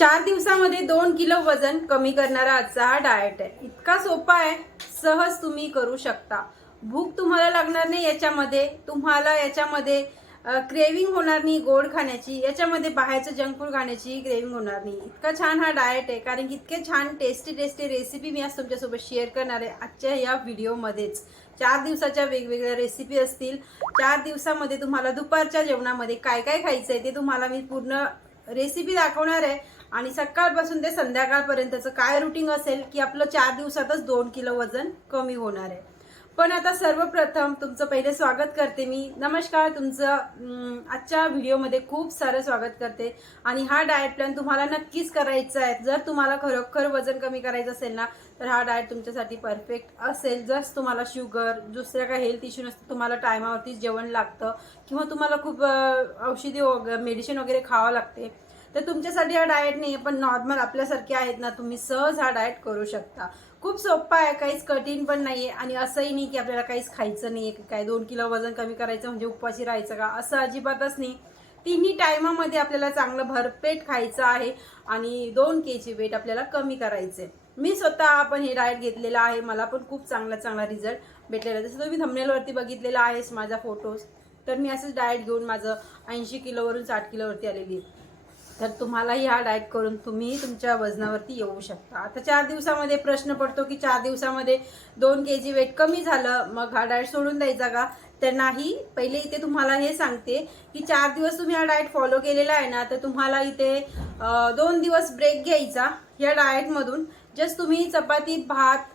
चार दिवसामध्ये दोन किलो वजन कमी करणारा आजचा हा डाएट आहे. इतका सोपा आहे सहज तुम्ही करू शकता. भूक तुम्हाला लागणार नाही याच्यामध्ये तुम्हाला याच्यामध्ये क्रेविंग होणार नाही गोड खाण्याची याच्यामध्ये बाहेरचं जंक फूड खाण्याची क्रेविंग होणार नाही. इतका छान हा डाएट आहे कारण की इतके छान टेस्टी टेस्टी रेसिपी मी आज तुमच्यासोबत शेअर करणार आहे आजच्या या व्हिडिओमध्येच चार दिवसाच्या वेगवेगळ्या रेसिपी असतील. चार दिवसामध्ये तुम्हाला दुपारच्या जेवणामध्ये काय काय खायचं आहे ते तुम्हाला मी पूर्ण रेसिपी दाखवणार आहे. आणि सकाळपासून ते संध्याकाळपर्यंतचं काय रुटीन असेल की आपलं चार दिवसातच दोन किलो वजन कमी होणार आहे. पण आता सर्वप्रथम तुमचं पहिले स्वागत करते मी. नमस्कार तुमचं आजच्या व्हिडिओमध्ये खूप सारं स्वागत करते. आणि हा डाएट प्लॅन तुम्हाला नक्कीच करायचा आहे. जर तुम्हाला खरोखर वजन कमी करायचं असेल ना तर हा डाएट तुमच्यासाठी परफेक्ट असेल. जर तुम्हाला शुगर दुसऱ्या काही हेल्थ इश्यू नसतं तुम्हाला टायमावरतीच जेवण लागतं किंवा तुम्हाला खूप औषधी मेडिसिन वगैरे खावं लागते तर तुमच्यासाठी हा डाएट नाही आहे पण नॉर्मल आपल्यासारखे आहेत ना तुम्ही सहज हा डाएट करू शकता. खूप सोपा आहे काहीच कठीण पण नाही आहे आणि असंही नाही की आपल्याला काहीच खायचं नाही आहे काय दोन किलो वजन कमी करायचं म्हणजे उपाशी राहायचं का असं अजिबातच नाही. तिन्ही टायमामध्ये आपल्याला चांगलं भरपेट खायचं आहे आणि दोन के जी वेट आपल्याला कमी करायचे मी स्वतः आपण हे डाएट घेतलेलं आहे मला पण खूप चांगला चांगला रिझल्ट भेटलेला आहे. जसं तुम्ही थंबनेलवरती बघितलेला आहेस माझा फोटोज तर मी असंच डाएट घेऊन माझं ऐंशी किलोवरून साठ किलोवरती आलेली आहे. तर तुम्हालाही ह्या डाएट करून तुम्ही तुमच्या वजनावरती येऊ शकता. आता चार दिवसामध्ये प्रश्न पडतो की चार दिवसामध्ये दोन के जी वेट कमी झालं मग हा डाएट सोडून द्यायचा का? तर नाही पहिले इथे तुम्हाला हे सांगते की चार दिवस तुम्ही हा डाएट फॉलो केलेला आहे ना तर तुम्हाला इथे दोन दिवस ब्रेक घ्यायचा या डाएटमधून जस्ट तुम्ही चपाती भात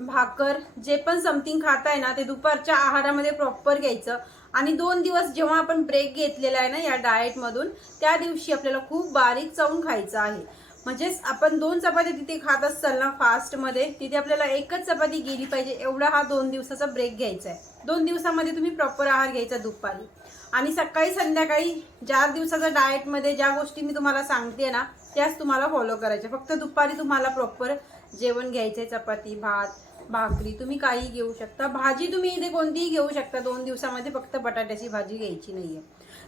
भाकर जे पण समथिंग खाताय ना ते दुपारच्या आहारामध्ये प्रॉपर घ्यायचं. आणि दोन दिवस जेव्हा आपण ब्रेक घेतलेला आहे ना या डाएटमधून त्या दिवशी आपल्याला खूप बारीक चावून खायचं आहे. म्हणजेच आपण दोन चपाती तिथे खात असाल ना फास्टमध्ये तिथे आपल्याला एकच चपाती गेली पाहिजे एवढा हा दोन दिवसाचा ब्रेक घ्यायचा आहे. दोन दिवसामध्ये तुम्ही प्रॉपर आहार घ्यायचा दुपारी. आणि सकाळी संध्याकाळी ज्या दिवसाच्या डाएटमध्ये ज्या गोष्टी मी तुम्हाला सांगते ना त्याच तुम्हाला फॉलो करायच्या. फक्त दुपारी तुम्हाला प्रॉपर जेवण घ्यायचं आहे चपाती भात भाकरी तुम्ही काही घेऊ शकता. भाजी तुम्ही इथे कोणतीही घेऊ शकता. दोन दिवसामध्ये फक्त बटाट्याची भाजी घ्यायची नाहीये.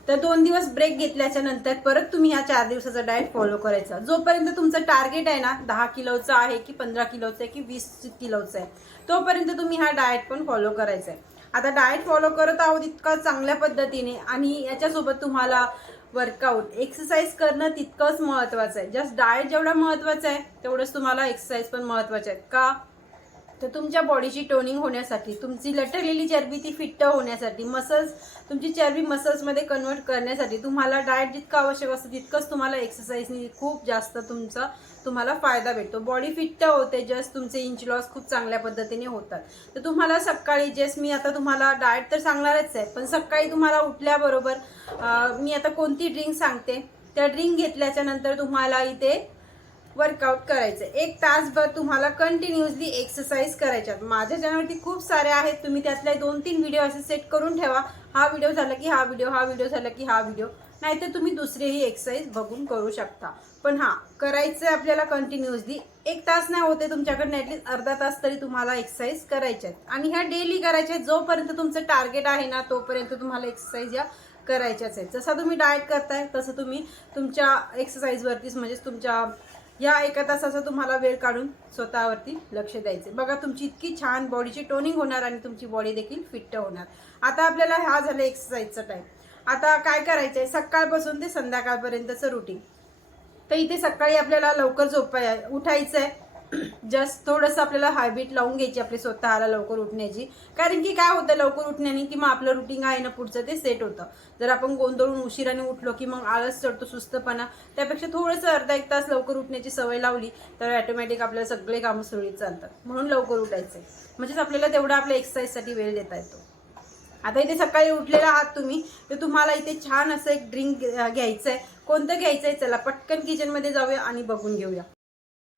तर दोन दिवस ब्रेक घेतल्याच्या नंतर परत तुम्ही ह्या चार दिवसाचा डाएट फॉलो करायचा. जोपर्यंत तुमचं टार्गेट आहे ना दहा किलोचं आहे की पंधरा किलोचं आहे की वीस किलोचं आहे तोपर्यंत तुम्ही हा डाएट पण फॉलो करायचा आहे आता डाएट फॉलो करत आहोत इतका चांगल्या पद्धतीने आणि याच्यासोबत तुम्हाला वर्कआउट एक्सरसाइज करणं तितकंच महत्वाचं आहे. जस्ट डाएट जेवढा महत्वाचं आहे तेवढंच तुम्हाला एक्सरसाइज पण महत्त्वाचं आहे. का? तर तुमच्या बॉडीची टोनिंग होण्यासाठी तुमची लटकलेली चरबी ती फिट्ट होण्यासाठी मसल्स तुमची चरबी मसल्समध्ये कन्वर्ट करण्यासाठी तुम्हाला डाएट जितकं आवश्यक असतं तितकंच तुम्हाला एक्सरसाइजनी खूप जास्त तुमचा तुम्हाला फायदा भेटतो. बॉडी फिट्ट होते जस्ट तुमचे इंच लॉस खूप चांगल्या पद्धतीने होतात. तर तुम्हाला सकाळी जस्ट मी आता तुम्हाला डाएट तर सांगणारच आहे पण सकाळी तुम्हाला उठल्याबरोबर मी आता कोणती ड्रिंक सांगते? त्या ड्रिंक घेतल्याच्या नंतर तुम्हाला इथे वर्कआउट करायचं. एक तासभर तुम्हाला कंटिन्युअसली एक्सरसाइज करायच्यात. माझ्या चॅनलवरती खूप सारे आहेत. तुम्ही त्यातले दोन तीन व्हिडिओ असे सेट करून ठेवा. हा व्हिडिओ झाला की हा व्हिडिओ हा व्हिडिओ झाला की हा व्हिडिओ नाहीतर तुम्ही दुसरेही एक्सरसाइज बघून करू शकता. पण हा करायचं आहे आपल्याला कंटिन्युअसली एक तास नाही होते तुमच्याकडनं ॲटलीस्ट अर्धा तास तरी तुम्हाला एक्सरसाइज करायच्या आहेत आणि ह्या डेली करायच्या आहेत जोपर्यंत तुमचं टार्गेट आहे ना तोपर्यंत तुम्हाला एक्सरसाइज या करायच्याच आहेत. जसा तुम्ही डाएट करताय तसं तुम्ही तुमच्या एक्सरसाइजवरतीच म्हणजेच तुमच्या या एका तासाचा तुम्हाला वेळ काढून स्वतःवरती लक्ष द्यायचं बघा तुमची इतकी छान बॉडीची टोनिंग होणार आणि तुमची बॉडी देखील फिट्ट होणार. आता आपल्याला हा झाला एक्सरसाइजचा टाइम आता काय करायचं आहे सकाळपासून ते संध्याकाळपर्यंतचं रुटीन तर इथे सकाळी आपल्याला लवकर झोपाय उठायचं आहे जस्ट थोडंसं आपल्याला हॅबिट लावून घ्यायची आपली स्वतःला लवकर उठण्याची. कारण की काय होतं लवकर उठण्याने की मग आपलं रुटीन आहे ना पुढचं ते सेट होतं. जर आपण गोंधळून उशिराने उठलो की मग आळस चढतो सुस्तपणा त्यापेक्षा थोडंसं अर्धा एक तास लवकर उठण्याची सवय लावली तर ऑटोमॅटिक आपल्याला सगळे कामं सुरळीत चालतात. म्हणून लवकर उठायचंय. म्हणजेच आपल्याला तेवढा आपल्या एक्सरसाइजसाठी वेळ देता येतो. आता इथे सकाळी उठलेला आहात तुम्ही तर तुम्हाला इथे छान असं एक ड्रिंक घ्यायचं आहे कोणतं घ्यायचं आहे चला पटकन किचनमध्ये जाऊया आणि बघून घेऊया.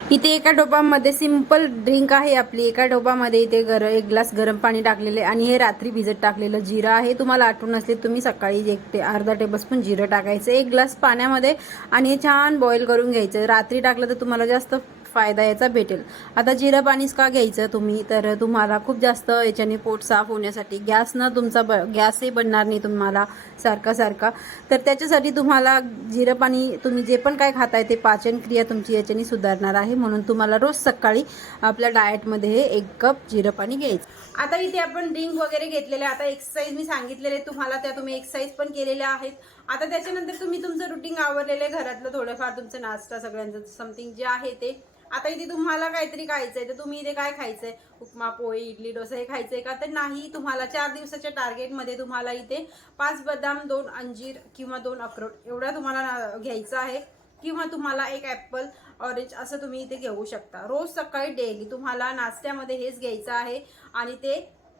इथे एका डोबामध्ये सिंपल ड्रिंक आहे आपली. एका डोबामध्ये इथे गर एक ग्लास गरम पाणी टाकलेले आणि हे रात्री भिजत टाकलेलं जिरं आहे. तुम्हाला आठवण असले तुम्ही सकाळी एक ते अर्धा टेबलस्पून जिरं टाकायचं. एक ग्लास पाण्यामध्ये आणि हे छान बॉईल करून घ्यायचं. रात्री टाकलं तर तुम्हाला जास्त फायदा याचा भेटेल. आता जिरं पाणीच का घ्यायचं तुम्ही? तर तुम्हाला खूप जास्त याच्याने पोट साफ होण्यासाठी गॅसनं तुमचा ब गॅसही बनणार नाही तुम्हाला सारखा सारखा. तर त्याच्यासाठी तुम्हाला जिरं पाणी तुम्ही जे पण काय खाताय ते पाचनक्रिया तुमची याच्याने सुधारणार आहे. म्हणून तुम्हाला रोज सकाळी आपल्या डाएटमध्ये हे एक कप जिरं पाणी घ्यायचं. आता इथे आपण ड्रिंक वगैरे घेतलेले आता एक्सरसाइज मी सांगितलेले तुम्हाला त्या तुम्ही एक्सरसाइज पण केलेल्या आहेत. आता त्याच्यानंतर तुम्ही तुमचं रुटीन आवरलेलं आहे घरातलं थोडंफार तुमचं नाश्ता सगळ्यांचं समथिंग जे आहे ते. आता इथे तुम्हाला काहीतरी खायचंय तर तुम्ही इथे काय खायचंय? उपमा पोळी इडली डोसा हे खायचंय का? तर नाही तुम्हाला चार दिवसाच्या टार्गेटमध्ये तुम्हाला इथे पाच बदाम दोन अंजीर किंवा दोन अक्रोड एवढा तुम्हाला घ्यायचा आहे. किंवा तुम्हाला एक ॲपल ऑरेंज असं तुम्ही इथे घेऊ शकता. रोज सकाळी डेली तुम्हाला नाश्त्यामध्ये हेच घ्यायचं आहे. आणि ते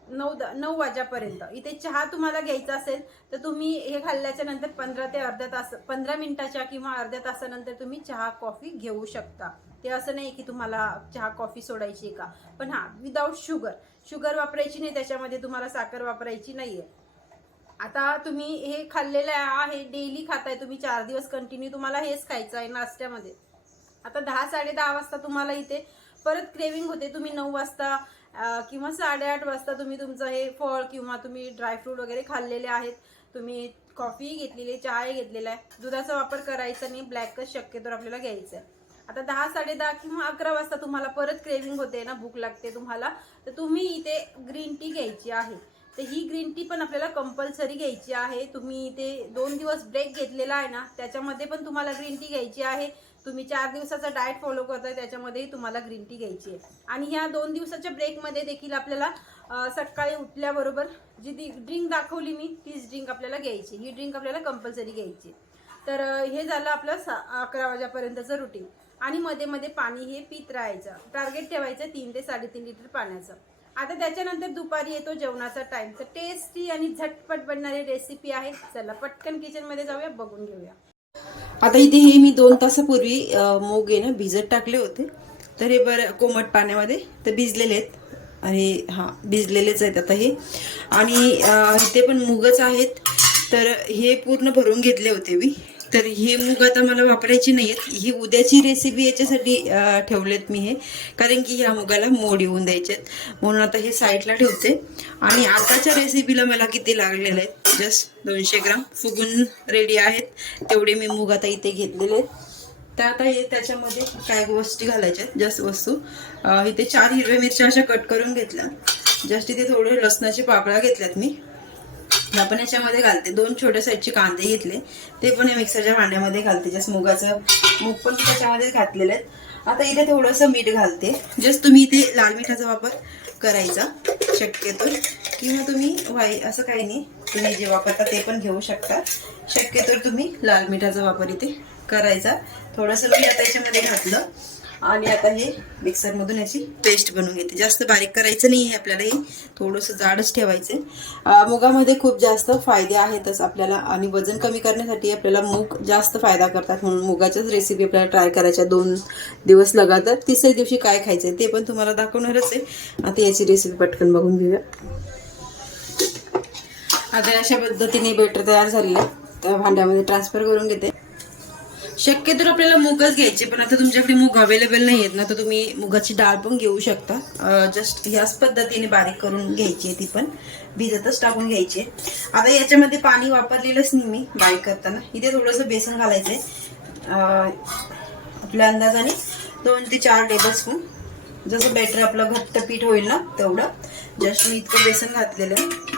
नऊ द नऊ वाजेपर्यंत. इथे चहा तुम्हाला घ्यायचा असेल तर तुम्ही हे खाल्ल्याच्या नंतर पंधरा ते अर्ध्या तास पंधरा मिनिटाच्या किंवा अर्ध्या तासानंतर तुम्ही चहा कॉफी घेऊ शकता. ते असं नाही की तुम्हाला चहा कॉफी सोडायची आहे का? पण हां विदाऊट शुगर शुगर वापरायची नाही त्याच्यामध्ये तुम्हाला साखर वापरायची नाहीये. आता तुम्ही हे खाल्लेलं आहे डेली खाताय तुम्ही चार दिवस कंटिन्यू तुम्हाला हेच खायचं आहे नाश्त्यामध्ये. आता दहा साडे दहा वाजता तुम्हाला इथे परत क्रेविंग होते तुम्ही नऊ वाजता किंवा साडेआठ वाजता तुम्ही तुमचं हे फळ किंवा तुम्ही ड्रायफ्रूट वगैरे खाल्लेले आहेत. तुम्ही कॉफी घेतलेली चहाही घेतलेला आहे. दुधाचा वापर करायचा नाही ब्लॅकच शक्यतो आपल्याला घ्यायचं आहे आता दहा साडे दहा किंवा अकरा वाजता तुम्हाला परत क्रेविंग होते ना भूक लागते तुम्हाला तर तुम्ही इथे ग्रीन टी घ्यायची आहे. तर ही ग्रीन टी पण आपल्याला कंपल्सरी घ्यायची आहे. तुम्ही इथे दोन दिवस ब्रेक घेतलेला आहे ना त्याच्यामध्ये पण तुम्हाला ग्रीन टी घ्यायची आहे. तुम्ही चार दिवसाचा डाएट फॉलो करताय त्याच्यामध्येही तुम्हाला ग्रीन टी घ्यायची आहे. आणि ह्या दोन दिवसाच्या ब्रेकमध्ये देखील आपल्याला सकाळी उठल्याबरोबर जी ती ड्रिंक दाखवली मी तीच ड्रिंक आपल्याला घ्यायची ही ड्रिंक आपल्याला कंपल्सरी घ्यायची तर हे झालं आपलं सा अकरा वाजेपर्यंतचं रुटीन आणि मध्ये मध्ये पाणी हे पित राहायचं. टार्गेट ठेवायचं तीन ते साडेतीन लिटर पाण्याचं. आता त्याच्यानंतर दुपारी येतो जेवणाचा टाइम तर टेस्टी आणि झटपट बनणारी रेसिपी आहे. चला पटकन किचनमध्ये जाऊया बघून घेऊया. आता इथे हे मी दोन तासापूर्वी मोग आहे ना भिजत टाकले होते. तर हे बरं कोमट पाण्यामध्ये तर भिजलेले आहेत. आणि हां भिजलेलेच आहेत आता हे. आणि इथे पण मूगच आहेत. तर हे पूर्ण भरून घेतले होते मी. तर हे मूग आता मला वापरायची नाही आहेत ही उद्याची रेसिपी याच्यासाठी ठेवलेत मी हे. कारण की ह्या मुगाला मोड येऊन द्यायचे आहेत म्हणून आता हे साईडला ठेवते. आणि आताच्या रेसिपीला मला किती लागलेले आहेत? जस्ट दोनशे ग्राम फुगून रेडी आहेत. तेवढे मी मूग आता इथे घेतलेले आहेत. तर आता हे त्याच्यामध्ये काय गोष्टी घालायच्या आहेत? जास्त वस्तू. इथे चार हिरव्या मिरच्या अशा कट करून घेतल्या. जस्ट इथे थोडे लसणाचे पापड्या घेतल्यात मी. आपण याच्यामध्ये घालते. दोन छोट्या साईजचे कांदे घेतले. ते पण या मिक्सरच्या भांड्यामध्ये घालते. जस्ट मुगाचं मूग पण त्याच्यामध्येच त्याच्यामध्ये घातलेले आहेत आता इथे थोडंसं मीठ घालते. जस्ट तुम्ही इथे लाल मिठाचा वापर करायचा. शक्यतो. किंवा तुम्ही वाई असं काही नाही. तुम्ही जे वापरता ते पण घेऊ शकता. शक्यतो तुम्ही लाल मिठाचा वापर इथे करायचा. थोडंसं मी आता याच्यामध्ये घातलं. आणि आता हे मिक्सरमधून याची पेस्ट बनवून घेते. जास्त बारीक करायचं नाही आहे आपल्याला हे. थोडंसं जाडच ठेवायचं आहे. मुगामध्ये खूप जास्त फायदे आहेतच आपल्याला आणि वजन कमी करण्यासाठी आपल्याला मूग जास्त फायदा करतात म्हणून मुगाच्याच रेसिपी आपल्याला ट्राय करायच्या दोन दिवस लगातार. तिसऱ्या दिवशी काय खायचं आहे ते पण तुम्हाला दाखवणारच आहे. आता याची रेसिपी पटकन बघून घेऊया. आता अशा पद्धतीने बेटर तयार झालेलं आहे. त्या भांड्यामध्ये ट्रान्सफर करून घेते. शक्यतो आपल्याला मुगच घ्यायचे पण आता तुमच्याकडे मूग अवेलेबल नाही आहेत ना तर तुम्ही मुगाची डाळ पण घेऊ शकता. जस्ट ह्याच पद्धतीने बारीक करून घ्यायची आहे ती पण. भिजतच टाकून घ्यायची आहे. आता याच्यामध्ये पाणी वापरलेलंच नाही मी बारीक करताना. इथे थोडंसं बेसन घालायचंय. आहे आपल्या अंदाजाने दोन ते चार टेबल स्पून जसं बॅटर आपलं घट्ट पीठ होईल ना तेवढं. जस्ट मी इतकं बेसन घातलेलं आहे.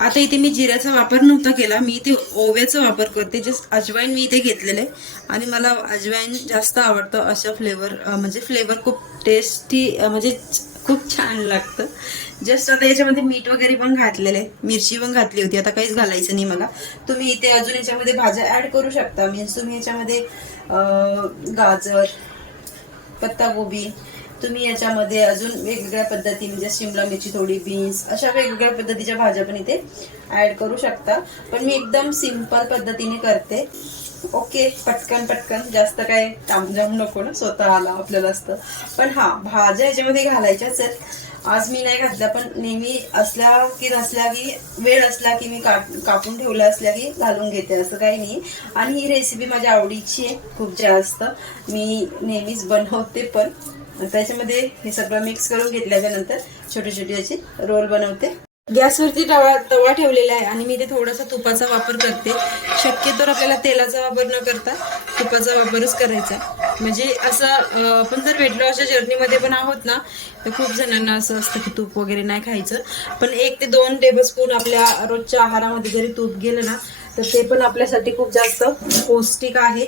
आता इथे मी जिऱ्याचा वापर नव्हता केला. मी इथे ओव्याचा वापर करते. जस्ट अजवाईन मी इथे घेतलेलं आहे. आणि मला अजवाईन जास्त आवडतं अशा फ्लेवर म्हणजे फ्लेवर खूप टेस्टी म्हणजे खूप छान लागतं. जस्ट आता याच्यामध्ये मीठ वगैरे पण घातलेलं आहे. मिरची पण घातली होती. आता काहीच घालायचं नाही मला. तुम्ही इथे अजून याच्यामध्ये भाज्या ऍड करू शकता. मीन्स तुम्ही याच्यामध्ये गाजर पत्तागोबी तुम्ही याच्यामध्ये अजून वेगवेगळ्या पद्धती म्हणजे शिमला मिरची थोडी बीन्स अशा वेगवेगळ्या पद्धतीच्या भाज्या पण इथे ऍड करू शकता. पण मी एकदम सिंपल पद्धतीने करते. ओके पटकन पटकन. जास्त काय तामजाम नको ना स्वतः आला आपल्याला असतं. पण हा भाज्या याच्यामध्ये घालायच्याच आहेत. आज मी नाही घातल्या पण नेहमी असल्या की नसल्या की वेळ असला की मी काप कापून ठेवल्या असल्या की घालून घेते असं काही नाही. आणि ही रेसिपी माझ्या आवडीची आहे खूप जास्त. मी नेहमीच बनवते पण. त्याच्यामध्ये हे सगळं मिक्स करून घेतल्याच्या नंतर छोटे छोटे असे रोल बनवते. गॅसवरती तवा तवा ठेवलेला आहे आणि मी ते थोडासा तुपाचा वापर करते. शक्यतो आपल्याला तेलाचा वापर न करता तुपाचा वापरच करायचा म्हणजे असं आपण जर वेट लॉसच्या जर्नीमध्ये पण आहोत ना तर खूप जणांना असं असतं की तूप वगैरे नाही खायचं. पण एक ते दोन टेबलस्पून आपल्या रोजच्या आहारामध्ये जरी तूप गेलं ना तर ते पण आपल्यासाठी खूप जास्त पौष्टिक आहे.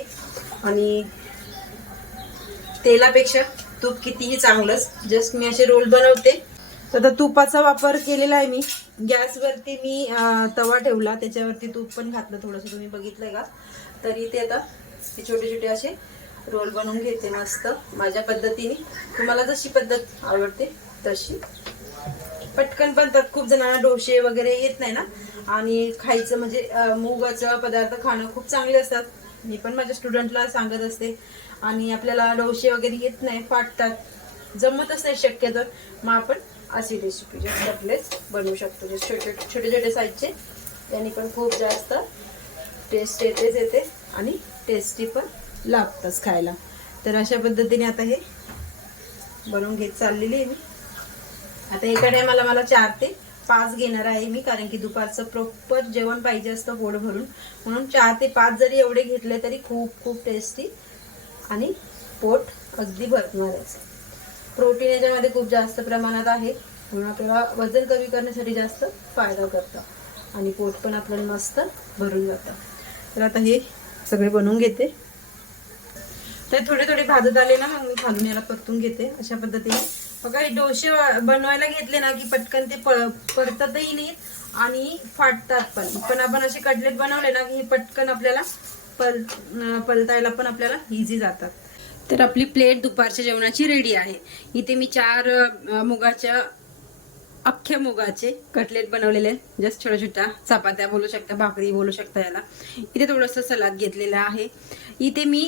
आणि तेलापेक्षा तूप कितीही चांगलंच जस्ट मी असे रोल बनवते. तर आता तुपाचा वापर केलेला आहे मी. गॅसवरती मी तवा ठेवला. त्याच्यावरती तूप पण घातलं थोडंसं. तुम्ही बघितलंय का? तरी ते आता हे छोटे छोटे असे रोल बनवून घेते मस्त माझ्या पद्धतीने. तुम्हाला जशी पद्धत आवडते तशी. पटकन बनतात खूप जणांना डोसे वगैरे येत नाही ना? आणि खायचं म्हणजे मुगाचं पदार्थ खाणं खूप चांगले असतात. मी पण माझ्या स्टुडंटला सांगत असते आणि आपल्याला डोसे वगैरे येत नाही फाटतात. जमतच नाही शक्यतो. मग आपण अशी रेसिपी जास्त आपलेच बनवू शकतो. जे छोटे छोटे छोटे साईजचे त्यांनी पण खूप जास्त टेस्ट येतेच येते आणि टेस्टी पण लागतंच खायला. तर अशा पद्धतीने आता हे बनवून घेत चाललेली आहे मी. आता एका टायमाला मला चार ते पाच घेणार आहे मी कारण की दुपारचं प्रॉपर जेवण पाहिजे असतं पोट भरून. म्हणून चार ते पाच जरी एवढे घेतले तरी खूप खूप टेस्टी आणि पोट अगदी भरणार आहे. प्रोटीन याच्यामध्ये खूप जास्त प्रमाणात आहे. म्हणून आपल्याला वजन कमी करण्यासाठी जास्त फायदा करतं. आणि पोट पण आपलं मस्त भरून जातं. तर आता हे सगळे बनवून घेते. तर थोडे थोडे भाजत आले ना मग मी खालून याला परतून घेते. अशा पद्धतीने. बघा हे डोसे बनवायला घेतले ना की पटकन ते प- परततही नाहीत आणि फाटतात पण. पण आपण असे कटलेट बनवले ना की हे पटकन आपल्याला पल पलतायला पण आपल्याला इझी जातात. तर आपली प्लेट दुपारच्या जेवणाची रेडी आहे. इथे मी चार मुगाच्या अख्ख्या मुगाचे कटलेट बनवलेले आहेत. जस्ट छोट्या छोट्या चपात्या बोलू शकता भाकरी बोलू शकता याला. इथे थोडंसं सलाद घेतलेला आहे. इथे मी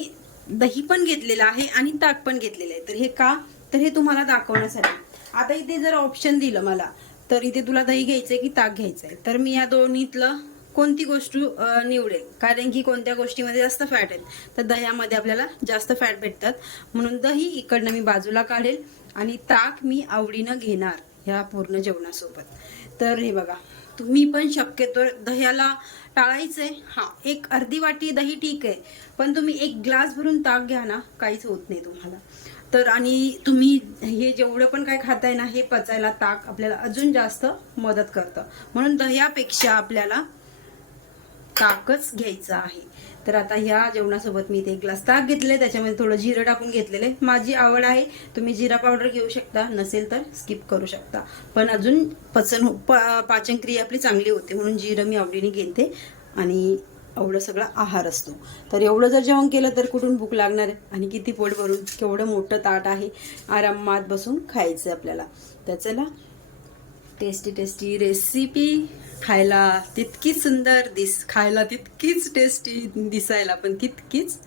दही पण घेतलेलं आहे आणि ताक पण घेतलेलं आहे. तर हे का? तर हे तुम्हाला दाखवण्यासाठी. आता इथे जर ऑप्शन दिलं मला तर इथे तुला दही घ्यायचंय की ताक घ्यायचंय? तर मी या दोन्हीतलं कोणती गोष्ट निवडेल? कारण की कोणत्या गोष्टीमध्ये जास्त फॅट आहेत? तर दह्यामध्ये आपल्याला जास्त फॅट भेटतात. म्हणून दही इकडनं मी बाजूला काढेल आणि ताक मी आवडीनं घेणार ह्या पूर्ण जेवणासोबत. तर हे बघा तुम्ही पण शक्यतो दह्याला टाळायचंय. हा एक अर्धी वाटी दही ठीक आहे पण तुम्ही एक ग्लास भरून ताक घ्या ना काहीच होत नाही तुम्हाला. तर आणि तुम्ही हे जेवढं पण काय खाताय ना हे पचायला ताक आपल्याला अजून जास्त मदत करतं. म्हणून दह्यापेक्षा आपल्याला ताकच घ्यायचं आहे. तर आता ह्या जेवणासोबत मी इथे एक ग्लास ताक घेतले त्याच्यामध्ये थोडं जिरं टाकून घेतलेले माझी आवड आहे. तुम्ही जिरा पावडर घेऊ शकता. नसेल तर स्किप करू शकता. पण अजून पचन हो- पा आपली चांगली होते. म्हणून जिरं मी आवडीने घेते. आणि एवढं सगळा आहार असतो. तर एवढं जर जेवण केलं तर कुठून भूक लागणार आहे? आणि किती पोट भरून केवढं मोठं ताट आहे? आरामात बसून खायचं आपल्याला. तर चला टेस्टी टेस्टी रेसिपी खायला तितकीच सुंदर दिस खायला तितकीच टेस्टी दिसायला पण तितकीच.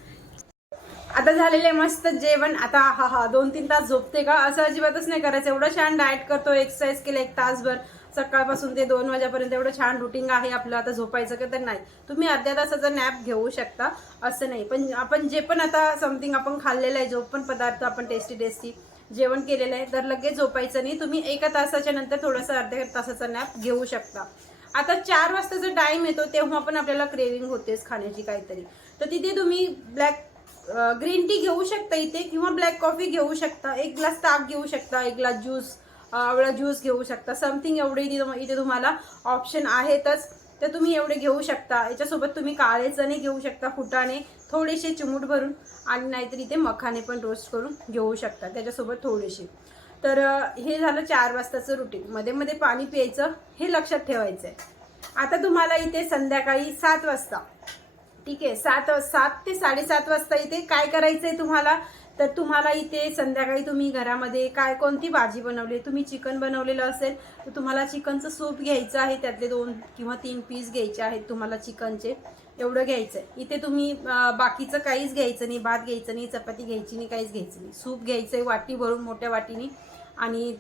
आता झालेले मस्त जेवण. आता हा हा दोन तीन तास झोपते का? असं अजिबातच नाही करायचं. एवढं छान डाएट करतो एक्सरसाइज केलं एक तासभर. सकाळपासून ते दोन वाजेपर्यंत एवढं छान रुटीन आहे आपलं. आता झोपायचं का तर नाही. तुम्ही अर्ध्या तासाचा नॅप घेऊ शकता. असं नाही. पण आपण जे पण आता समथिंग आपण खाल्लेलं आहे जो पण पदार्थ आपण टेस्टी टेस्टी जेवण केलेलं आहे तर लगेच झोपायचं नाही. तुम्ही एका तासाच्या नंतर थोडंसं अर्ध्या तासाचा नॅप घेऊ शकता. आता चार वाजताचा टाइम येतो तेव्हा पण आपल्याला क्रेविंग होतेच खाण्याची काहीतरी. तर तिथे तुम्ही ब्लॅक ग्रीन टी घेऊ शकता इथे किंवा ब्लॅक कॉफी घेऊ शकता. एक ग्लास ताक घेऊ शकता एक ग्लास ज्यूस आवळा ज्यूस घेऊ शकता. समथिंग एवढे इथे इथे तुम्हाला ऑप्शन आहेतच. तर तुम्ही एवढे घेऊ शकता. याच्यासोबत तुम्ही काळे चणे घेऊ शकता फुटाणे थोडेसे चिमूट भरून आणि नाहीतर इथे मखाने पण रोस्ट करून घेऊ शकता. त्याच्यासोबत थोडेसे. तर हे झालं चार वाजताचं रुटीन मध्ये मध्ये पाणी प्यायचं हे लक्षात ठेवायचं आहे आता तुम्हाला इथे संध्याकाळी सात वाजता. ठीक आहे सात सात ते साडेसात वाजता इथे काय करायचंय तुम्हाला? तर तुम्हाला इथे संध्याकाळी तुम्ही घरामध्ये काय कोणती भाजी बनवली? तुम्ही चिकन बनवलेलं असेल तर तुम्हाला चिकनचं सूप घ्यायचं आहे. त्यातले दोन किंवा तीन पीस घ्यायचे आहेत तुम्हाला चिकनचे. एवढं घ्यायचं आहे इथे तुम्ही बाकीचं काहीच घ्यायचं नाही. भात घ्यायचं नाही चपाती घ्यायची नाही काहीच घ्यायचं नाही. सूप घ्यायचं आहे वाटी भरून मोठ्या वाटीने. आणि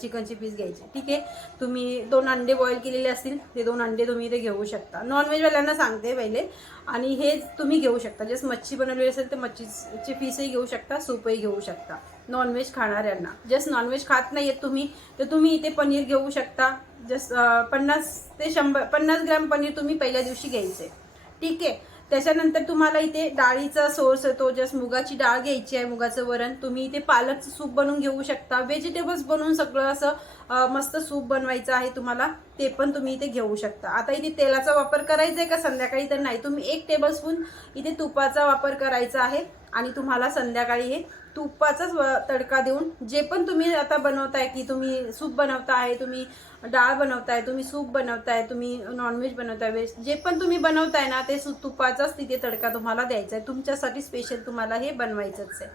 चिकनचे पीस घ्यायचे. ठीक आहे? तुम्ही दोन अंडे बॉईल केलेले असतील ते दोन अंडे तुम्ही इथे घेऊ शकता. नॉनव्हेजवाल्यांना सांगते पहिले. आणि हे तुम्ही घेऊ शकता. जस्ट मच्छी बनवलेली असेल तर मच्छीचे पीसही घेऊ शकता सूपही घेऊ शकता. नॉनव्हेज खाणाऱ्यांना. जस्ट नॉनव्हेज खात नाही आहेत तुम्ही तर तुम्ही इथे पनीर घेऊ शकता. जस्ट पन्नास ते शंभर पन्नास ग्रॅम पनीर तुम्ही पहिल्या दिवशी घ्यायचे. ठीक आहे? त्याच्यानंतर तुम्हाला इथे डाळीचा सोर्स येतो जस्ट मुगाची डाळ घ्यायची आहे मुगाचं वरण. तुम्ही इथे पालकचं सूप बनवून घेऊ शकता. व्हेजिटेबल्स बनवून सगळं असं मस्त सूप बनवायचं आहे तुम्हाला ते पण तुम्ही इथे घेऊ शकता. आता इथे तेलाचा वापर करायचा आहे का? संध्याकाळी तर नाही. तुम्ही एक टेबलस्पून इथे तुपाचा वापर करायचा आहे आणि तुम्हाला संध्याकाळी हे तुपाचाच व- तडका देऊन जे पण तुम्ही आता बनवताय की तुम्ही सूप बनवताय तुम्ही डाळ बनवताय तुम्ही सूप बनवताय तुम्ही नॉनव्हेज बनवताय व्हेज जे पण तुम्ही बनवताय ना ते सु- तुपाचाच तिथे तडका तुम्हाला द्यायचा आहे तुमच्यासाठी स्पेशल तुम्हाला हे बनवायचंच आहे.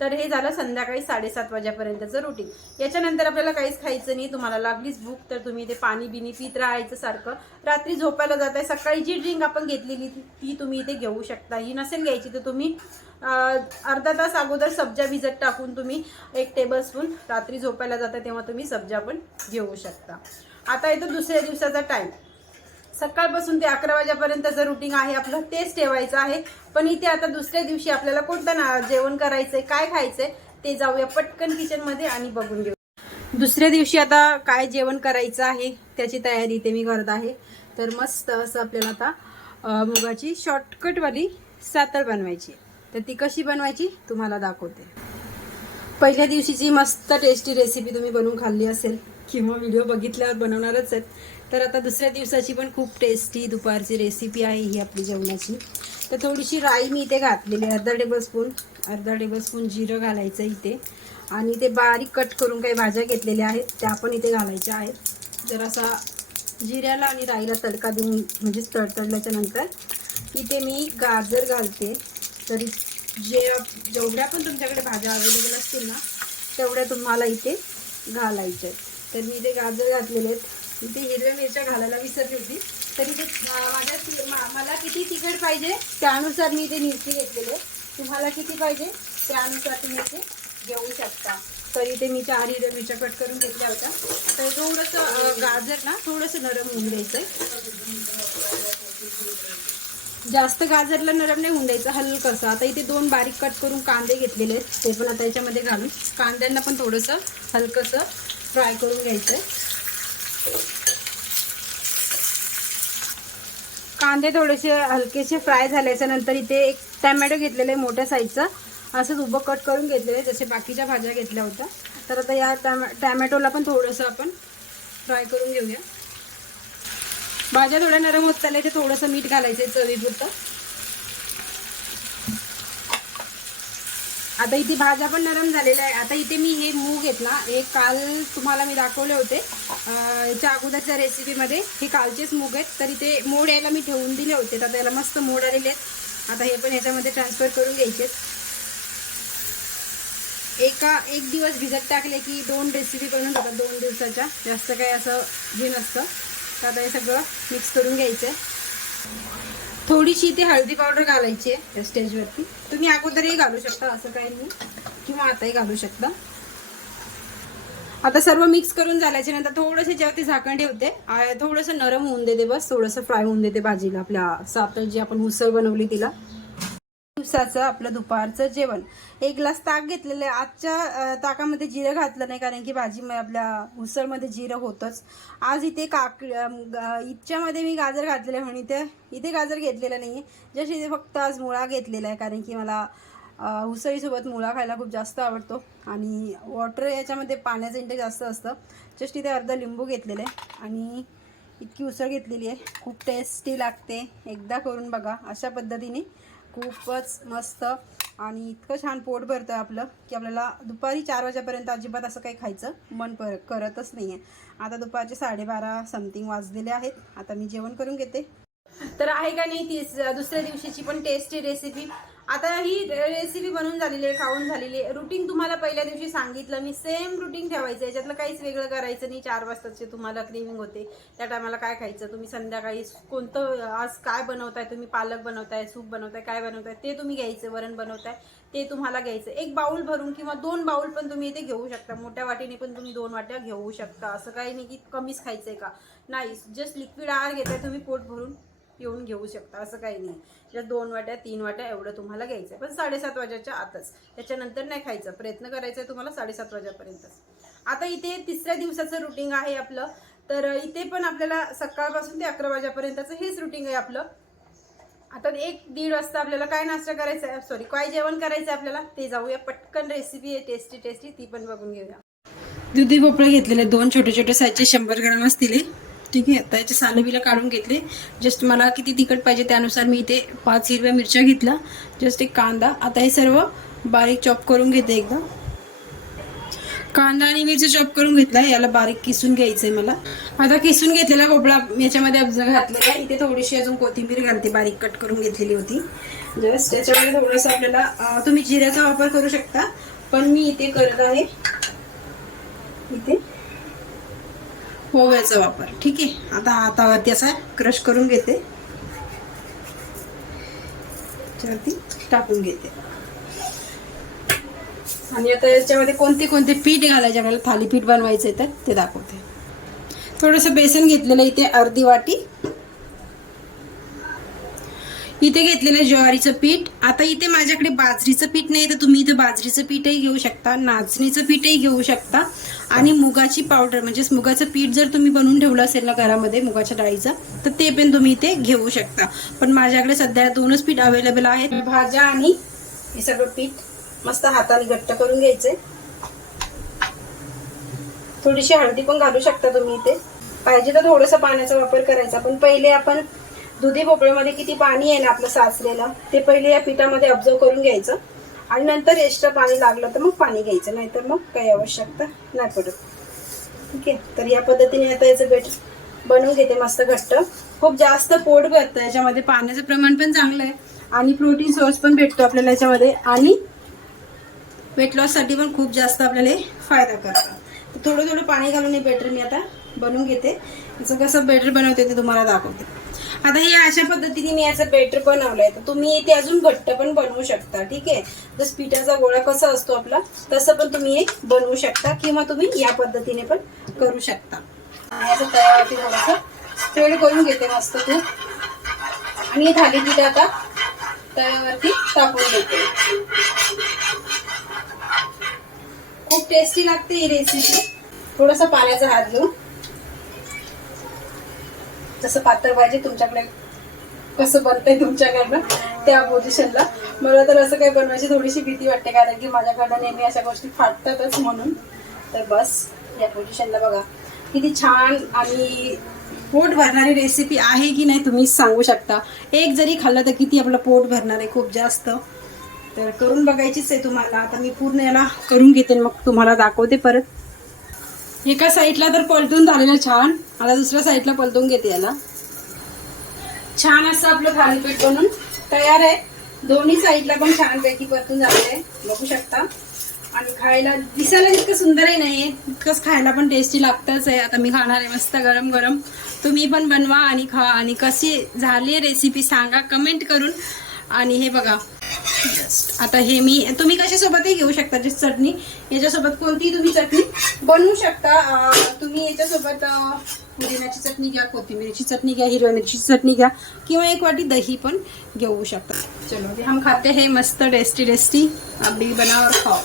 तर हे झालं संध्याकाळी साडेसात वाजेपर्यंतचं रुटीन याच्यानंतर आपल्याला काहीच खायचं नाही तुम्हाला लागलीच भूक तर तुम्ही ते पाणी बिनी पित राहायचं सारखं. रात्री झोपायला जात आहे सकाळी जी ड्रिंक आपण घेतलेली ती- तुम्ही इथे घेऊ शकता. ही नसेल घ्यायची तर तुम्ही अर्धा तास अगोदर सब्जा भिजत टाकून तुम्ही एक टेबलस्पून रात्री झोपायला जाता तेव्हा तुम्ही सब्जा पण घेऊ शकता. आता येतो दुसऱ्या दिवसाचा टाइम सकाळपासून ते अकरा वाजेपर्यंतचं रुटीन आहे. आपलं तेच ठेवायचं आहे. पण इथे आता दुसऱ्या दिवशी आपल्याला कोणतं ना जेवण करायचंय काय खायचंय ते जाऊया पटकन किचनमध्ये आणि बघून घेऊ. दुसऱ्या दिवशी आता काय जेवण करायचं आहे त्याची तयारी ते मी करत आहे. तर मस्त असं आपल्याला आता मुगाची शॉर्टकटवाली सातळ बनवायची तर ती कशी बनवायची तुम्हाला दाखवते. पहिल्या दिवशीची मस्त टेस्टी रेसिपी तुम्ही बनवून खाल्ली असेल किंवा व्हिडिओ बघितल्यावर बनवणारच आहेत. तर आता दुसऱ्या दिवसाची पण खूप टेस्टी दुपारची रेसिपी आहे ही आपली जेवणाची. तर थोडीशी राई मी इथे घातलेली आहे अर्धा टेबलस्पून अर्धा टेबलस्पून जिरं घालायचं इथे. आणि ते बारीक कट करून काही भाज्या घेतलेल्या आहेत त्या पण इथे घालायच्या आहेत. जरासा जिऱ्याला आणि राईला तडका देऊन म्हणजेच तडतडल्याच्या नंतर इथे मी गाजर घालते. तरी जे जेवढ्या पण तुमच्याकडे भाज्या अवेलेबल असतील ना तेवढ्या तुम्हाला इथे घालायच्या आहेत. तर मी इथे गाजर घातलेले आहेत. इथे हिरव्या मिरच्या घालायला विसरली होती. तरी ते माझ्या मला किती तिखट पाहिजे त्यानुसार मी इथे मिरची घेतलेली आहे. तुम्हाला किती पाहिजे त्यानुसार तुम्ही इथे घेऊ शकता. तर इथे मी चार हिरव्या मिरच्या कट करून घेतल्या होत्या. तर थोडंसं गाजर ना थोडंसं नरम होऊन द्यायचं जास्त गाजरला नरम नाही होऊन द्यायचं हलकंसं. आता इथे दोन बारीक कट करून कांदे घेतलेले आहेत. ते पण आता याच्यामध्ये घालून. कांद्यांना पण थोडंसं हलकंसं फ्राय करून घ्यायचं आहे कांदे थोडेसे हलकेसे फ्राय झाल्याच्यानंतर इथे एक टॅमॅटो घेतलेलं आहे मोठ्या साईजचा. असंच उभं कट करून घेतलेलं आहे जसे बाकीच्या भाज्या घेतल्या होत्या. तर आता या टॅमॅ टॅमॅटोला पण थोडंसं आपण फ्राय करून घेऊया. भाज्या थोड्या नरम होत चालल्या ते थोडंसं मीठ घालायचं आहे चवीपुरतं. आता इथे भाज्या पण नरम झालेल्या आहे आता इथे मी हे मूग आहेत ना हे काल तुम्हाला मी दाखवले होते. याच्या अगोदरच्या रेसिपीमध्ये हे कालचेच मूग आहेत. तरी ते मोड यायला मी ठेवून दिले होते. तर आता याला मस्त मोड आलेले आहेत. आता हे पण याच्यामध्ये ट्रान्सफर करून घ्यायचे एका एक दिवस भिजत टाकले की दोन रेसिपी करून जातात. दोन दिवसाच्या. जास्त काही असं हे नसतं. तर आता हे सगळं मिक्स करून घ्यायचं आहे थोडीशी इथे हळदी पावडर घालायची आहे या स्टेजवरती तुम्ही अगोदरही घालू शकता. असं काही नाही. किंवा आताही घालू शकता. आता सर्व मिक्स करून झाल्याच्यानंतर थोडंसं जेव्हा ते झाकण ठेवते थोडंसं नरम होऊन देते बस. थोडंसं फ्राय होऊन देते भाजीला आपल्या सातर जी आपण उसळ बनवली तिला. दिवसाचं आपलं दुपारचं जेवण. एक ग्लास ताक घेतलेलं आहे. आजच्या ताकामध्ये जिरं घातलं नाही कारण की भाजी आपल्या उसळमध्ये जिरं होतंच. आज इथे काक अं, इथच्यामध्ये मी गाजर घातलेलं आहे म्हणून इथे इथे गाजर घेतलेलं नाही आहे जसे इथे फक्त आज मुळा घेतलेला आहे कारण की मला उसळीसोबत मुळा खायला खूप जास्त आवडतो. आणि वॉटर याच्यामध्ये पाण्याचं इंटेक जास्त असतं. जस्ट इथे अर्धा लिंबू घेतलेलं. आहे आणि इतकी उसळ घेतलेली आहे. खूप टेस्टी लागते. एकदा करून बघा. अशा पद्धतीने खूपच मस्त आणि इतकं छान पोट भरतं आपलं की आपल्याला दुपारी चार वाजेपर्यंत अजिबात असं काही खायचं मन पर करतच नाही आहे आता दुपारचे साडेबारा समथिंग वाजलेले आहेत. आता मी जेवण करून घेते. तर आहे का नाही ती दुसऱ्या दिवशीची पण टेस्टी रेसिपी आता ही रेसिपी बनवून झालेली आहे खाऊन झालेली आहे. रुटीन तुम्हाला पहिल्या दिवशी सांगितलं. मी सेम रुटीन ठेवायचं याच्यातलं काहीच वेगळं करायचं नाही. चार वाजताचे तुम्हाला क्रेविंग होते. त्या टायमाला काय खायचं? तुम्ही संध्याकाळी कोणतं आज काय बनवताय? तुम्ही पालक बनवताय सूप बनवताय काय बनवताय? ते तुम्ही घ्यायचं. वरण बनवताय. ते तुम्हाला घ्यायचं. एक बाऊल भरून किंवा दोन बाउल पण तुम्ही इथे घेऊ शकता. मोठ्या वाटीने पण तुम्ही दोन वाट्या घेऊ शकता. असं काही नाही की कमीच खायचंय का? नाही. जस्ट लिक्विड आहार घेताय तुम्ही पोट भरून. येऊन घेऊ शकता असं काही नाही. ज्या दोन वाट्या तीन वाट्या एवढं तुम्हाला घ्यायचं आहे पण साडेसात वाजेच्या आतच. त्याच्यानंतर नाही खायचं. प्रयत्न करायचा आहे तुम्हाला साडेसात वाजेपर्यंतच आता इथे तिसऱ्या दिवसाचं रुटीन आहे आपलं. तर इथे पण आपल्याला सकाळपासून ते अकरा वाजेपर्यंतचं हेच रुटीन आहे आपलं. आता एक दीड वाजता आपल्याला काय नाश्ता करायचा आहे? सॉरी काय जेवण करायचं आहे आपल्याला? ते जाऊया. पटकन रेसिपी आहे टेस्टी टेस्टी ती पण बघून घेऊया. दुधी भोपळे घेतलेले दोन छोटे छोटे साईजचे शंभर ग्राम असतील ठीक आहे आता याचे सालबीला काढून घेतले. जस्ट मला किती तिखट पाहिजे त्यानुसार मी इथे पाच हिरव्या मिरच्या घेतल्या. जस्ट एक कांदा. आता हे सर्व बारीक चॉप करून घेते एकदा. कांदा आणि मिरची चॉप करून घेतला. याला बारीक किसून घ्यायचंय मला. आता किसून घेतलेला भोपळा याच्यामध्ये अब्ज घातलेला आहे. इथे थोडीशी अजून कोथिंबीर घालते. बारीक कट करून घेतलेली होती. जस्ट त्याच्यामध्ये थोडंसं आपल्याला तुम्ही जिऱ्याचा वापर करू शकता. पण मी इथे करत आहे. इथे. ओव्याचा वापर. ठीक आहे? आता हातावरती असा क्रश करून घेते. त्यावरती टाकून घेते. आणि आता याच्यामध्ये कोणते कोणते पीठ घालायचे? आपल्याला थालीपीठ बनवायचे तर ते दाखवते. थोडंसं बेसन घेतलेलं इथे अर्धी वाटी. इथे घेतलेलं ज्वारीचं पीठ. आता इथे माझ्याकडे बाजरीचं पीठ नाही तर तुम्ही इथे बाजरीचं पीठही घेऊ शकता नाचणीचं पीठही घेऊ शकता. आणि मुगाची पावडर म्हणजेच मुगाचं पीठ जर तुम्ही बनवून ठेवलं असेल ना घरामध्ये मुगाच्या डाळीचं तर ते पण तुम्ही इथे घेऊ शकता. पण माझ्याकडे सध्या दोनच पीठ अवेलेबल आहेत भाज्या आणि हे सगळं पीठ मस्त हाताने घट्ट करून घ्यायचे. थोडीशी हळदी पण घालू शकता तुम्ही इथे. पाहिजे तर थोडंसं पाण्याचा वापर करायचा पण पहिले आपण दुधी भोपळ्यामध्ये किती पाणी आहे ना आपलं साचलेलं ते पहिले या पिठामध्ये ऑब्झर्व करून घ्यायचं. आणि नंतर एक्स्ट्रा पाणी लागलं तर मग पाणी घ्यायचं नाहीतर मग काही आवश्यकता नाही पडत. ठीक आहे? तर या पद्धतीने आता याचं बेट बनवून घेते मस्त घट्ट. खूप जास्त पोट भरतं याच्यामध्ये पाण्याचं प्रमाण पण चांगलं आहे. आणि प्रोटीन सोर्स पण भेटतो आपल्याला याच्यामध्ये. आणि वेट लॉससाठी पण खूप जास्त आपल्याला हे फायदा करतो. थोडं थोडं पाणी घालून हे बेटर मी आता बनवून घेते. याचं कसं बेटर बनवते ते तुम्हाला दाखवते. आता हे अशा पद्धतीने मी याचं बेटर बनवलंय. तर तुम्ही ते अजून घट्ट पण बनवू शकता ठीक आहे? जस पिठाचा गोळा कसा असतो आपला तसं पण तुम्ही हे बनवू शकता किंवा तुम्ही या पद्धतीने पण करू शकता. याचं तव्यावरती थोडंसं स्प्रेड करून घेते मस्त तू. आणि हे थालीपीठ आता तव्यावरती टाकून घेते खूप टेस्टी लागते ही रेसिपी थोडासा पाण्याचा हात घेऊन. जसं पातळ पाहिजे तुमच्याकडे कसं बनतंय तुमच्याकडनं त्या पोझिशनला मला तर असं काही बनवायची थोडीशी भीती वाटते कारण की माझ्याकडनं नेहमी अशा गोष्टी फाटतातच म्हणून. तर बस या पोझिशनला बघा. किती छान आणि पोट भरणारी रेसिपी आहे की नाही तुम्ही सांगू शकता. एक जरी खाल्लं तर किती आपलं पोट भरणार आहे खूप जास्त. तर करून बघायचीच आहे तुम्हाला. आता मी पूर्ण याला करून घेते मग तुम्हाला दाखवते परत. एका साईडला तर पलटून झालेलं छान. आता दुसऱ्या साईडला पलटून घेते याला. छान असं आपलं थालीपीठ बनून तयार आहे. दोन्ही साईडला पण छानपैकी परतून झालेलं आहे. बघू शकता. आणि खायला दिसायला जितकं सुंदरही नाही तितकंच खायला पण टेस्टी लागतंच आहे. आता मी खाणार आहे मस्त गरम गरम. तुम्ही पण बनवा आणि खा. आणि कशी झाली रेसिपी सांगा. कमेंट करून. आणि हे बघा. जस्ट आता हे मी तुम्ही कशासोबतही घेऊ शकता जी चटणी. याच्यासोबत कोणतीही तुम्ही चटणी बनवू शकता. तुम्ही याच्यासोबत अं, पुदिन्याची चटणी घ्या कोथिंबीरची चटणी घ्या हिरव्या मिरचीची चटणी घ्या किंवा एक वाटी दही पण घेऊ शकता. चलो हम खाते हे. मस्त टेस्टी टेस्टी अभी बनाओ और खाओ.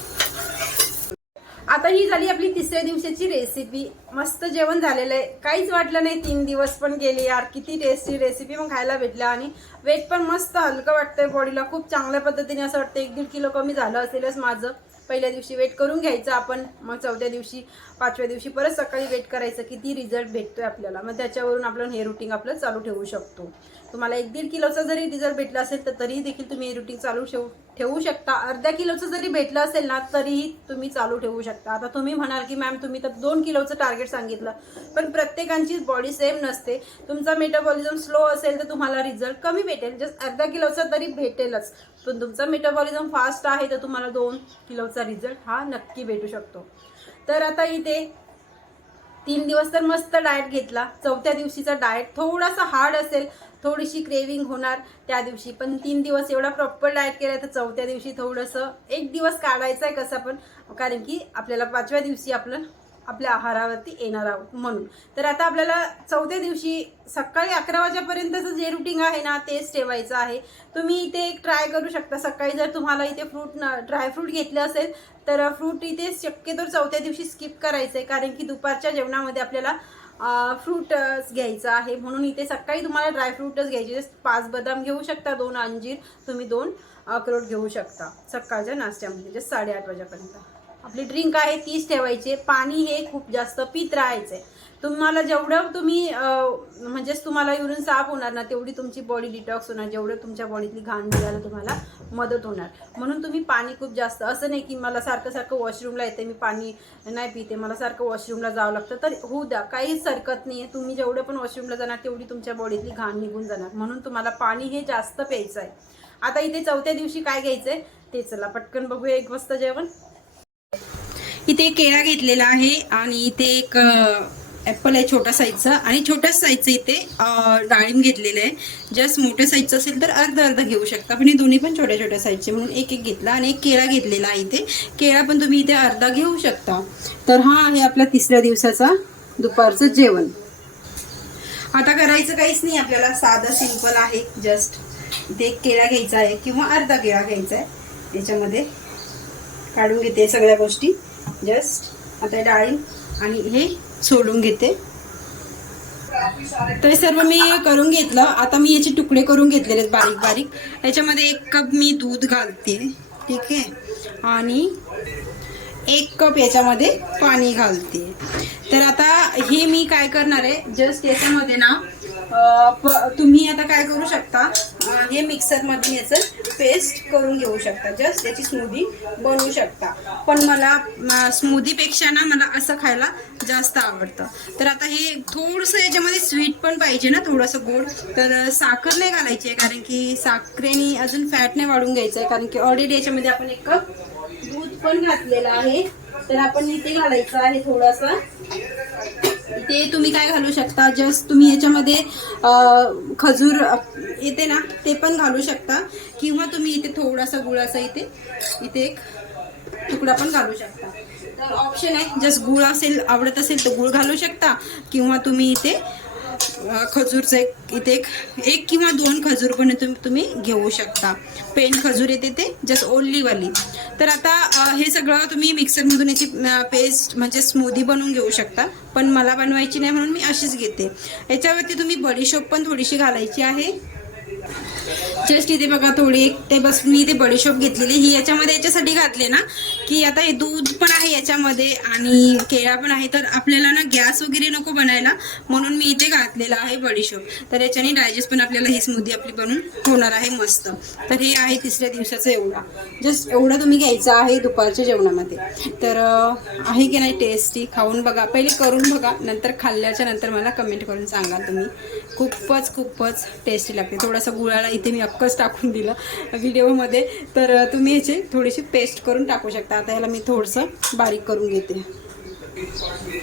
आता ही झाली आपली तिसऱ्या दिवसाची रेसिपी मस्त जेवण झालेलं आहे. काहीच वाटलं नाही तीन दिवस पण गेले यार. किती टेस्टी रेसिपी मग खायला भेटल्या आणि वेट पण मस्त हलकं वाटतंय बॉडीला खूप चांगल्या पद्धतीने असं वाटतं एक दीड किलो कमी झालं असेलच माझं. पहिल्या दिवशी वेट करून घ्यायचं आपण. मग चौथ्या दिवशी पाचव्या दिवशी परत सकाळी वेट करायचं. किती रिझल्ट भेटतोय आपल्याला. मग त्याच्यावरून आपण हे रुटीन आपलं चालू ठेवू शकतो. तुम्हाला एक दीड किलोचा जरी रिझल्ट भेटला असेल तर तरीही देखील तुम्ही हे रुटीन चालू ठेवू ठेवू शकता. अर्ध्या किलोचं जरी भेटलं असेल ना तरीही तुम्ही चालू ठेवू शकता. आता तुम्ही म्हणाल की मॅम तुम्ही तर दोन किलोचं टार्गेट सांगितलं. पण प्रत्येकांची बॉडी सेम नसते. तुमचा मेटाबॉलिझम स्लो असेल तर तुम्हाला रिझल्ट कमी भेटेल. जस्ट अर्धा किलोचा तरी भेटेलच. पण तुमचा मेटाबॉलिझम फास्ट आहे तर तुम्हाला दोन किलोचा रिझल्ट हा नक्की भेटू शकतो. तर आता इथे तीन दिवस तर मस्त डाएट घेतला. चौथ्या दिवशीचा डाएट थोडासा हार्ड असेल थोडीशी क्रेविंग होणार त्या दिवशी. पण तीन दिवस एवढा प्रॉपर डाएट केला तर चौथ्या दिवशी थोडंसं एक दिवस काढायचा आहे कसं पण कारण की आपल्याला पाचव्या दिवशी आपलं आपल्या आहारावरती येणार आहोत म्हणून. तर आता आपल्याला चौथ्या दिवशी सकाळी अकरा वाजेपर्यंतचं जे रुटीन आहे ना तेच ठेवायचं आहे. तुम्ही इथे एक ट्राय करू शकता. सकाळी जर तुम्हाला इथे फ्रूट ड्रायफ्रूट घेतलं असेल तर फ्रूट इथे शक्यतो चौथ्या दिवशी स्किप करायचं आहे कारण की दुपारच्या जेवणामध्ये आपल्याला फ्रूटस घ्यायचं आहे. म्हणून इथे सकाळी तुम्हाला ड्रायफ्रूटच घ्यायचे. पाच बदाम घेऊ शकता दोन अंजीर तुम्ही दोन अक्रोड घेऊ शकता. सकाळच्या नाश्त्यामध्ये म्हणजे साडेआठ वाजेपर्यंत. आपली ड्रिंक आहे तीच ठेवायची. पाणी हे खूप जास्त पित आहे तुम्हाला जेवढं तुम्ही म्हणजेच तुम्हाला युरिन साफ होणार ना तेवढी तुमची बॉडी डिटॉक्स होणार जेवढं तुमच्या बॉडीतली घाण निघायला तुम्हाला मदत होणार. म्हणून तुम्ही पाणी खूप जास्त असं नाही की मला सारखं सारखं वॉशरूमला येते मी पाणी नाही पिते मला सारखं वॉशरूमला जावं लागतं. तर होऊ द्या काहीच हरकत नाही आहे तुम्ही जेवढं पण वॉशरूमला जाणार तेवढी तुमच्या बॉडीतली घाण निघून जाणार. म्हणून तुम्हाला पाणी हे जास्त प्यायचं आहे. आता इथे चौथ्या दिवशी काय घ्यायचं आहे ते चला पटकन बघूया एक वाजता जेवण. इथे केळा घेतलेला आहे आणि इथे एक ऍपल आहे छोटा साईजचा आणि छोट्या साईजचं इथे डाळिंब घेतलेलं आहे. जस्ट मोठ्या साईजचं असेल तर अर्धा अर्धा घेऊ शकता. पण हे दोन्ही पण छोट्या छोट्या साईजचे म्हणून एक एक घेतला आणि एक केळा घेतलेला आहे इथे. केळा पण तुम्ही इथे अर्धा घेऊ शकता. तर हा आहे आपला तिसऱ्या दिवसाचा दुपारचं जेवण. आता करायचं काहीच नाही आपल्याला. साधं सिंपल आहे. जस्ट इथे एक केळा घ्यायचा आहे किंवा अर्धा केळा घ्यायचा आहे. याच्यामध्ये काढून घेते सगळ्या गोष्टी. जस्ट आता डाळिंब आणि हे सोडून घेते. तर सर्व मी करून घेतलं. आता मी याचे तुकडे करून घेतलेले आहेत बारीक बारीक याच्यामध्ये एक कप मी दूध घालते. ठीक आहे? आणि एक कप याच्यामध्ये पाणी घालते. तर आता हे मी काय करणार आहे जस्ट याच्यामध्ये ना तुम्ही आता काय करू शकता हे मिक्सरमध्ये याचं पेस्ट करून घेऊ शकता. जस्ट याची स्मूदी बनवू शकता. पण मला स्मूदीपेक्षा ना मला असं खायला जास्त आवडतं. तर आता हे थोडंसं याच्यामध्ये स्वीट पण पाहिजे ना थोडंसं गोड. तर साखर नाही घालायची आहे कारण की साखरेने अजून फॅट नाही वाढून घ्यायचं आहे कारण की ऑलरेडी याच्यामध्ये आपण एक कप दूध पण घातलेलं आहे. तर आपण इथे घालायचं आहे थोडासा. इथे तुम्ही काय घालू शकता? जस्ट तुम्ही याच्यामध्ये खजूर येते ना? ते पण घालू शकता. किंवा तुम्ही इथे थोडासा गुळाचा इथे इथे एक तुकडा पण घालू शकता. तर ऑप्शन आहे जस्ट गुळ असेल आवडत असेल तर गुळ घालू शकता. किंवा तुम्ही इथे खजूरचं एक इथे एक एक किंवा दोन खजूर पण तुम्ही तुम्ही घेऊ शकता. पेन खजूर येते ते जस्ट ओल्लीवाली तर आता हे सगळं तुम्ही मिक्सरमधून याची पेस्ट म्हणजे स्मूदी बनवून घेऊ शकता. पण मला बनवायची नाही म्हणून मी अशीच घेते. याच्यावरती तुम्ही बडीशोप पण थोडीशी घालायची आहे. जस्ट इथे बघा थोडी एक टेबल मी इथे बडीशोप घेतलेली. ही याच्यामध्ये याच्यासाठी घातले ना. की आता हे दूध पण आहे याच्यामध्ये आणि केळा पण आहे. तर आपल्याला ना गॅस वगैरे नको बनायला म्हणून मी इथे घातलेला आहे बडीशोप तर याच्याने डायजेस्ट पण आपल्याला ही स्मूदी आपली बनून होणार आहे मस्त. तर हे आहे तिसऱ्या दिवसाचं एवढा. जस्ट एवढं तुम्ही घ्यायचं आहे दुपारच्या जेवणामध्ये. तर आहे की नाही टेस्टी खाऊन बघा. पहिले करून बघा. नंतर खाल्ल्याच्या नंतर मला कमेंट करून सांगा तुम्ही. खूपच खूपच टेस्टी लागते. थोडासा गुळाला इथे मी अक्कच टाकून दिलं व्हिडिओमध्ये तर तुम्ही ह्याची थोडीशी पेस्ट करून टाकू शकता. आता ह्याला मी थोडंसं बारीक करून घेते.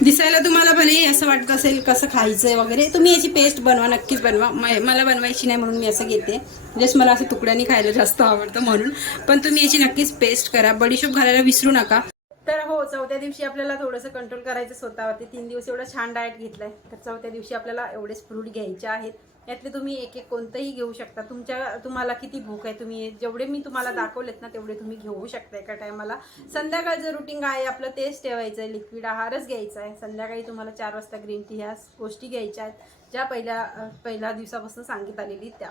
दिसायला तुम्हाला भले असं वाटत असेल कसं खायचंय वगैरे तुम्ही याची पेस्ट बनवा नक्कीच बनवा. मला बनवायची नाही म्हणून मी असं घेते. जस्ट मला असं तुकड्याने खायला जास्त आवडतं म्हणून. पण तुम्ही याची नक्कीच पेस्ट करा. बडीशोप घालायला विसरू नका. तर हो चौथ्या दिवशी आपल्याला थोडंसं कंट्रोल करायचं स्वतःवरती. तीन दिवस एवढा छान डाएट घेतलाय. तर चौथ्या दिवशी आपल्याला एवढेच फ्रूट घ्यायचे आहेत. यातले तुम्ही एक एक कोणतंही घेऊ शकता. तुमच्या तुम्हाला किती भूक आहे तुम्ही जेवढे मी तुम्हाला दाखवलेत ना तेवढे तुम्ही घेऊ शकता एका टायमाला संध्याकाळचं रुटीन आहे? आपलं तेच ठेवायचं आहे लिक्विड आहारच घ्यायचा आहे. संध्याकाळी तुम्हाला चार वाजता ग्रीन टी ह्या गोष्टी घ्यायच्या आहेत ज्या पहिल्या पहिल्या दिवसापासून सांगित आलेली त्या.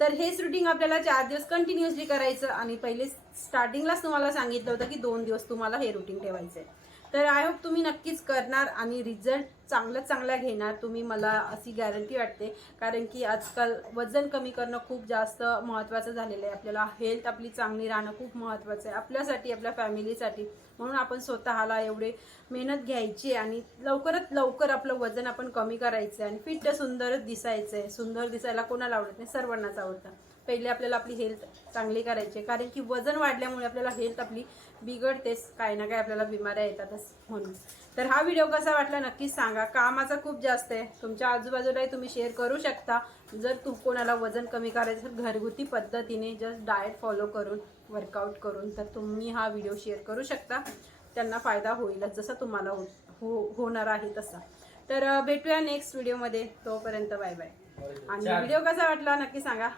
तर हेच रुटीन आपल्याला चार दिवस कंटिन्युअसली करायचं आणि पहिले स्टार्टिंगलाच तुम्हाला सांगितलं होतं की दोन दिवस तुम्हाला हे रुटीन ठेवायचं आहे तर आय होप तुम्ही नक्कीच करणार आणि रिझल्ट चांगलं चांगला घेणार. तुम्ही मला अशी गॅरंटी वाटते. कारण की आजकाल वजन कमी करणं खूप जास्त महत्त्वाचं झालेलं आहे. आपल्याला हेल्थ आपली चांगली राहणं खूप महत्त्वाचं आहे. आपल्यासाठी आपल्या फॅमिलीसाठी म्हणून आपण स्वतःला एवढे मेहनत घ्यायची आणि लवकरात लवकर आपलं वजन आपण कमी करायचं आहे. आणि फिट सुंदरच दिसायचं आहे सुंदर दिसायला कोणाला आवडत नाही? सर्वांनाच आवडतं. पहिले आपल्याला आपली हेल्थ चांगली करायची आहे. कारण की वजन वाढल्यामुळे आपल्याला हेल्थ आपली बिघडतेच. काही ना काही आपल्याला बिमाऱ्या येतातच म्हणून. तर हा व्हिडिओ कसा वाटला नक्कीच सांगा. कामाचा खूप जास्त आहे? तुमच्या आजूबाजूलाही तुम्ही शेअर करू शकता. जर तू कोणाला वजन कमी करायचं असेल घरगुती पद्धतीने जस्ट डाएट फॉलो करून वर्कआउट करून तर तुम्ही हा व्हिडिओ शेअर करू शकता. त्यांना फायदा होईलच जसा तुम्हाला हो हो होणार आहे तसा. तर भेटूया नेक्स्ट व्हिडिओमध्ये तोपर्यंत बाय बाय आणि व्हिडिओ कसा वाटला नक्की सांगा.